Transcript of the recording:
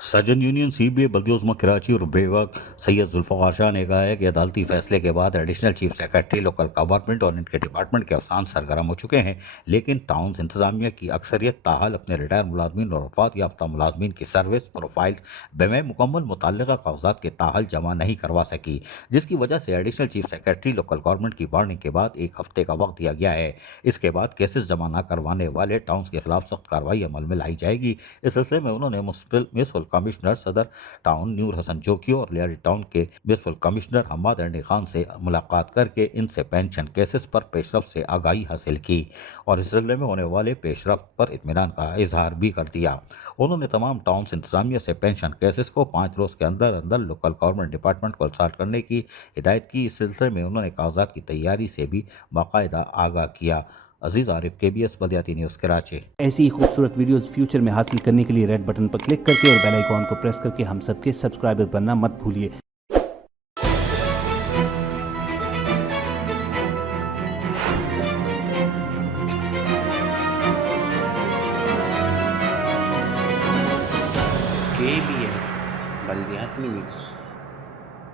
Surgeon union C B اے بلدی عظمیٰ کراچی اور بیوک سید ذوالفقار شاہ نے کہا ہے کہ عدالتی فیصلے کے بعد additional chief secretary local government اور ان کے ڈپارٹمنٹ کے افسران سرگرم ہو چکے ہیں، لیکن ٹاؤنز انتظامیہ کی اکثریت تاحال اپنے ریٹائر ملازمین اور وفات یافتہ ملازمین کی سروس پروفائلز بمع مکمل متعلقہ کاغذات کے تاحال جمع نہیں کروا سکی، جس کی وجہ سے additional chief secretary local government کی وارننگ کے بعد ایک ہفتے کا وقت دیا گیا ہے۔ اس کے بعد کیسز جمع نہ کروانے والے ٹاؤنز کے خلاف سخت کارروائی عمل میں لائی جائے گی۔ اس سلسلے میں انہوں نے میونسپل کمشنر صدر ٹاؤن نور حسن جوکیو اور لیاری ٹاؤن کے میونسپل کمشنر حماد ارنی خان سے ملاقات کر کے ان سے پینشن کیسز پر پیش رفت سے آگاہی حاصل کی اور اس سلسلے میں ہونے والے پیش رفت پر اطمینان کا اظہار بھی کر دیا۔ انہوں نے تمام ٹاؤنز انتظامیہ سے پینشن کیسز کو 5 روز کے اندر اندر لوکل گورنمنٹ ڈپارٹمنٹ کو ارسال کرنے کی ہدایت کی۔ اس سلسلے میں انہوں نے کاغذات کی تیاری سے بھی باقاعدہ آگاہ کیا۔ عزیز عارف، KBS بلدیاتی نیوز کراچی۔ ایسی ہی خوبصورت ویڈیوز فیوچر میں حاصل کرنے کے لیے ریڈ بٹن پر کلک کر کے اور بیل آئیکن کو پریس کر کے ہم سب کے سبسکرائبر بننا مت بھولیے۔ KBS بلدیاتی نیوز